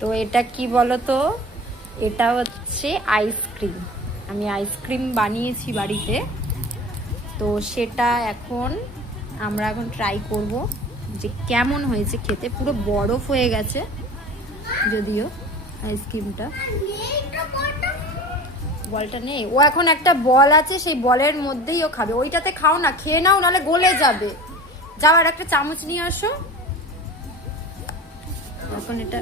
তো এটা কি বলো তো, এটা হচ্ছে আইসক্রিম। আমি আইসক্রিম বানিয়েছি বাড়িতে, তো সেটা আমরা এখন ট্রাই করব যে কেমন হয়েছে খেতে। পুরো বরফ হয়ে গেছে যদিও আইসক্রিমটা। বলটা নেই, ও এখন একটা বল আছে, সেই বলের মধ্যেই ও খাবে। ওইটাতে খাও না, খেয়ে নাও, নাহলে গলে যাবে। যাও, আর একটা চামচ নিয়ে আসো। এখন এটা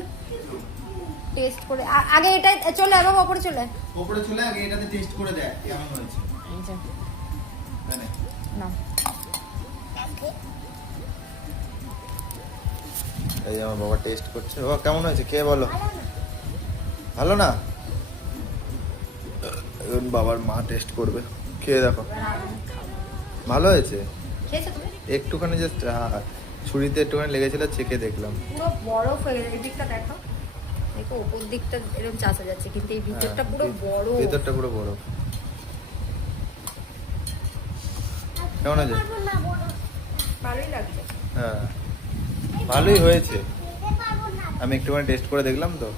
টেস্ট করে আগে এটা চলে বাবা, ওপরে চলে আগে এটাতে টেস্ট করে দেখ কেমন হয়েছে। না এই আমার বাবা টেস্ট করছে। বাবা কেমন হয়েছে খেয়ে বলো। ভালো না? এখন বাবার মা টেস্ট করবে, খেয়ে দেখো। ভালো হয়েছে? খেয়েছো তুমি? একটুখানি জাস্ট ছুরিতে একটুখানি লেগেছিল, চেখে দেখলাম। পুরো বরফ হয়ে গেছে। এই দিকটা দেখো, দেখো উপর দিকটা এরকম চাচা যাচ্ছে, কিন্তু এই ভিতরটা পুরো বরফ। ভিতরটা পুরো বরফ। কেমন আছে? ভালোই লাগছে। হ্যাঁ ভালোই হয়েছে। আমি একটুখানি টেস্ট করে দেখলাম তো।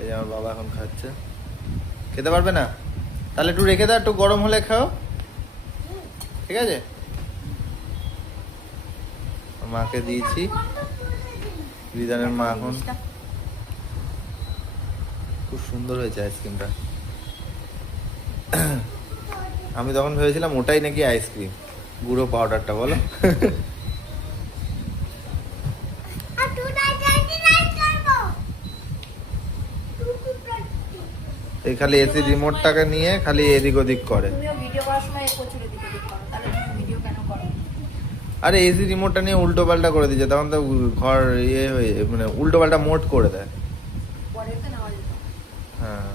এই আমার বাবা এখন খাচ্ছে। খেতে পারবে না? তাহলে একটু রেখে দাও, একটু গরম হলে খাও, ঠিক আছে? মাকে দিয়েছি, রিদানের মা এখন। খুব সুন্দর হয়েছে আইসক্রিমটা। আমি তখন ভেবেছিলাম ওটাই নাকি আইসক্রিম, গুঁড়ো পাউডারটা। বলো এই খালি এসি রিমোটটাকে নিয়ে খালি এদিক ওদিক করে। তুমিও ভিডিও করার সময় প্রচুর এদিক ওদিক করো, তাহলে তুমি ভিডিও কেন করো? আরে এসি রিমোটটা নিয়ে উল্টো পাল্টা করে দিচ্ছে, তখন তো ঘর ইয়ে হয়ে মানে উল্টো পাল্টা মোড করে দেয়। পরে তো নেওয়া যেত। হ্যাঁ